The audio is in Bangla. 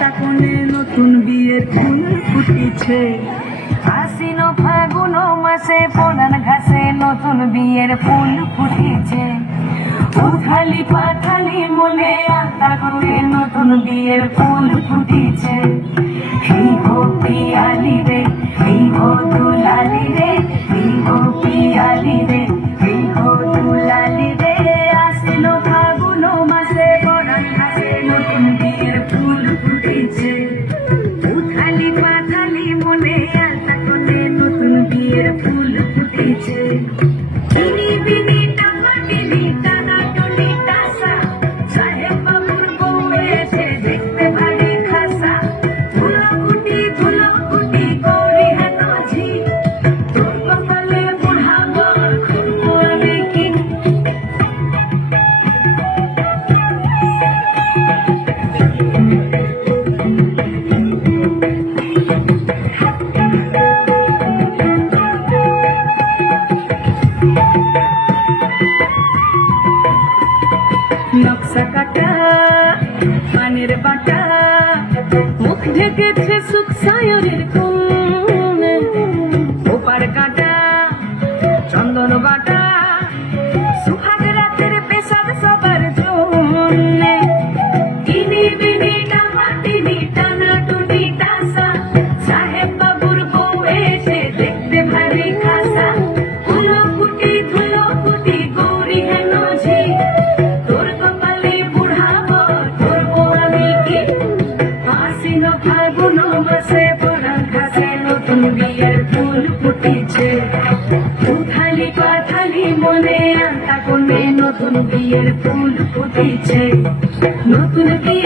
কোণে নতুন বিয়ের ফুল ফুটেছে। আশ্বিন ফাগুন মাসে প্রধান ঘাসে নতুন বিয়ের ফুল ফুটেছে। উথালি পাথালি মনে আলতা করে নতুন বিয়ের ফুল ফুটেছে। এই গো পিয়ালি রে, এই গো দুলালি রে, এই গো পিয়ালি রে, এই গো দুলালি রে। আশ্বিন ফাগুন মাসে প্রধান ঘাসে নতুন বিয়ের ফুল ফুটেছে। উথালি পাথালি মনে আলতা করে নতুন বিয়ের ফুল ফুটেছে। বিনি বিনি টাকা বিনি টানা টুনি টাসা, সাহেব বাবুর বউ এসে দেখতে ভারী খাসা। ধুলোকুটি ধুলোকুটি গৌরী হেন ঝি, তোর কপালে বুড়া বর খুলবো আমি কি। নকশা কাটা পানের বাটা, মুখ ঢেকেছে সুখ সায়রের কোণে। ওপার কাটা চন্দন বাটা, সুহাগ রাতের পেশাদ সবার জন্যে। তিনি বিনি টাকা তিনি টানা টুনি টাসা, সাহেব বাবুর বউ এসে দেখতে ভারী খাসা। ধুলোকুটি ধুলোকুটি গৌরী হেন ঝি, তোর কপালে বুড়া বর করবো আমি কি। আশ্বিন ফাগুন মাসে প্রধান ঘাসে নতুন বিয়ের ফুল ফুটেছে। উথালি পাথালি মনে আলতা কোণে নতুন বিয়ের ফুল ফুটেছে। নতুন বিয়ে